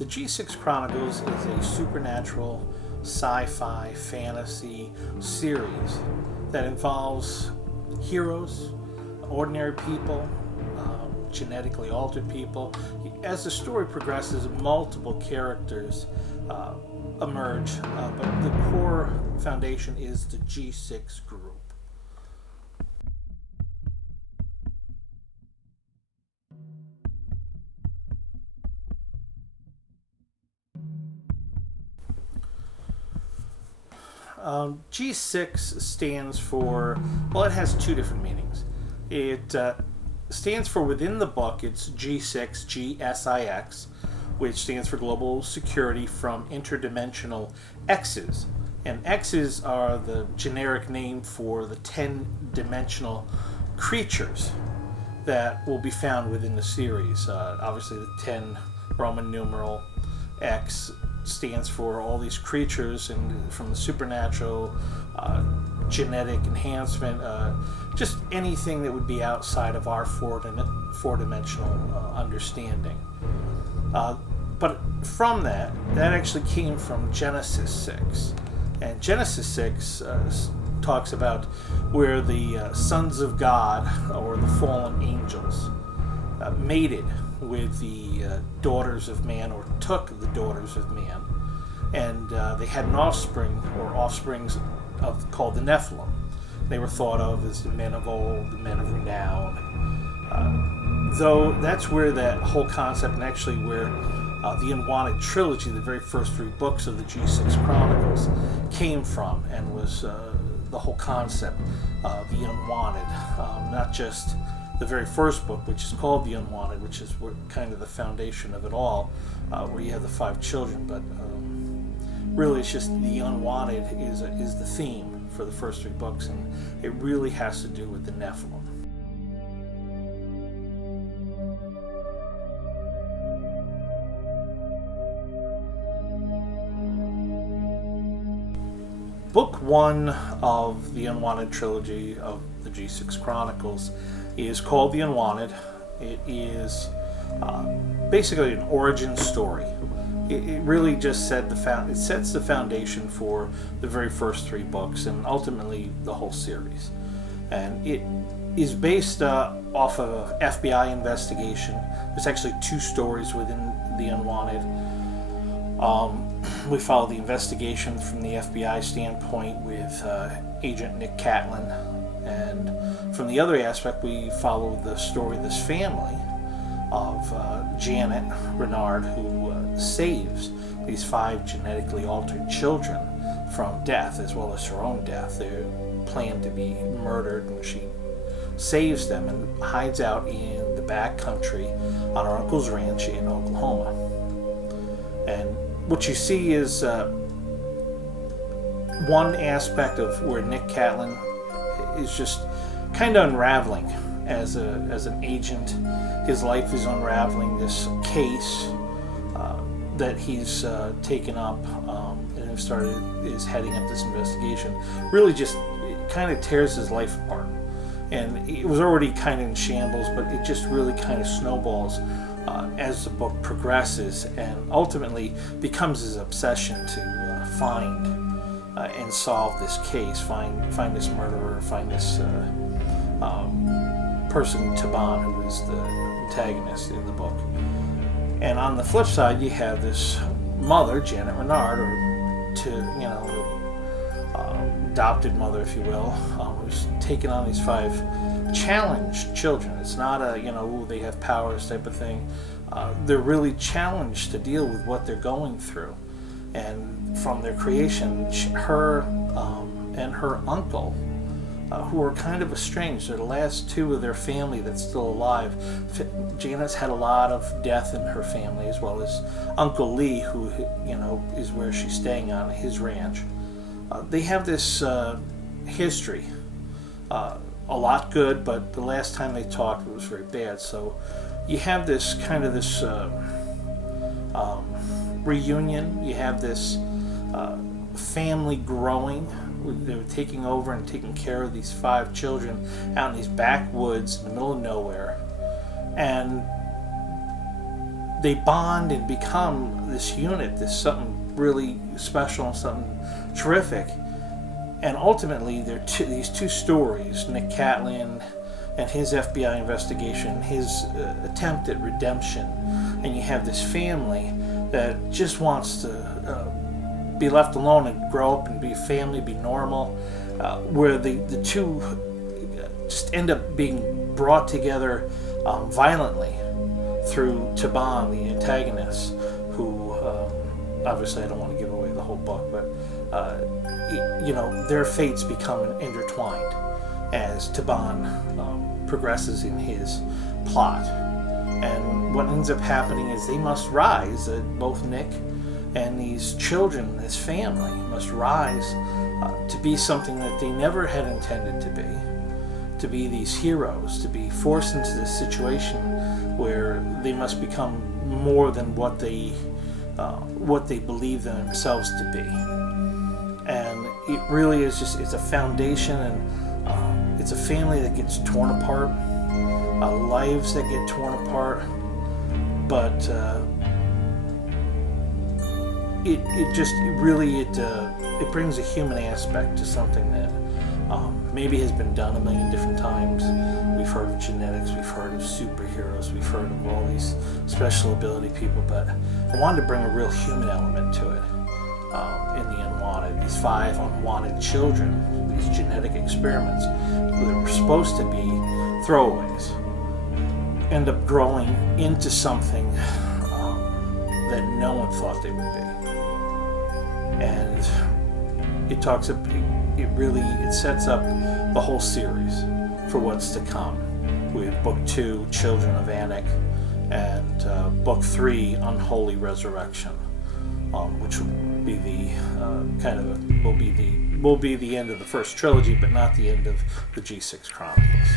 The G-6 Chronicles is a supernatural sci-fi fantasy series that involves heroes, ordinary people, genetically altered people. As the story progresses, multiple characters emerge, but the core foundation is the G6 group. G6 stands for, well, it has two different meanings. It stands for, within the book, it's G6, G-S-I-X, which stands for Global Security from Interdimensional X's. And X's are the generic name for the 10-dimensional creatures that will be found within the series. Obviously, the 10 Roman numeral X stands for all these creatures, and from the supernatural, genetic enhancement, just anything that would be outside of our four-dimensional understanding. But from that actually came from Genesis 6. And Genesis 6 talks about where the sons of God, or the fallen angels, mated with the daughters of man, or took the daughters of man, and they had an offspring, or offsprings called the Nephilim. They were thought of as the men of old, the men of renown. Though that's where that whole concept, and actually where the Unwanted trilogy, the very first 3 books of the G6 Chronicles, came from, and was the whole concept of the Unwanted, not just the very first book, which is called The Unwanted, which is kind of the foundation of it all, where you have the 5 children, but really it's just the Unwanted is the theme for the first 3 books, and it really has to do with the Nephilim. Book 1 of the Unwanted trilogy of the G6 Chronicles is called The Unwanted. It is basically an origin story. It really just sets the foundation for the very first 3 books, and ultimately the whole series. And it is based off of an FBI investigation. There's actually 2 stories within The Unwanted. We follow the investigation from the FBI standpoint with Agent Nick Catlin, and from the other aspect, we follow the story of this family of Janet Renard, who saves these 5 genetically altered children from death, as well as her own death. They're planned to be murdered, and she saves them and hides out in the back country on her uncle's ranch in Oklahoma. And what you see is one aspect of where Nick Catlin is just kind of unraveling as an agent. His life is unraveling. This case that he's taken up and is heading up this investigation really just kind of tears his life apart. And it was already kind of in shambles, but it just really kind of snowballs as the book progresses, and ultimately becomes his obsession to find and solve this case, find this murderer, find this person, Taban, who is the antagonist in the book. And on the flip side, you have this mother, Janet Renard, or adopted mother, if you will, who's taken on these 5 challenged children. It's not a they have powers type of thing. They're really challenged to deal with what they're going through, and from their creation, her and her uncle, who are kind of estranged. They're the last 2 of their family that's still alive. Janet's had a lot of death in her family, as well as Uncle Lee, who is where she's staying on his ranch. They have this history. A lot good, but the last time they talked it was very bad. So you have this kind of this reunion. You have this family growing. They were taking over and taking care of these 5 children out in these backwoods in the middle of nowhere. And they bond and become this unit, this something really special, something terrific. And ultimately, these two stories, Nick Catlin and his FBI investigation, his attempt at redemption, and you have this family that just wants to be left alone and grow up and be a family, be normal, where the two just end up being brought together violently through Taban, the antagonist, who obviously I don't want to give away the whole book, but their fates become intertwined as Taban progresses in his plot. And what ends up happening is they must rise, both Nick and these children, this family, must rise to be something that they never had intended to be these heroes, to be forced into this situation where they must become more than what they believe themselves to be. And it really is it's a foundation, and it's a family that gets torn apart, lives that get torn apart, but it brings a human aspect to something that maybe has been done a million different times. We've heard of genetics, we've heard of superheroes, we've heard of all these special ability people, but I wanted to bring a real human element to it. In the Unwanted, these 5 unwanted children, these genetic experiments that were supposed to be throwaways, end up growing into something that no one thought they would be. And it sets up the whole series for what's to come, with Book 2, Children of Anak, and Book 3, Unholy Resurrection, which will be the will be the end of the first trilogy, but not the end of the G-6 Chronicles.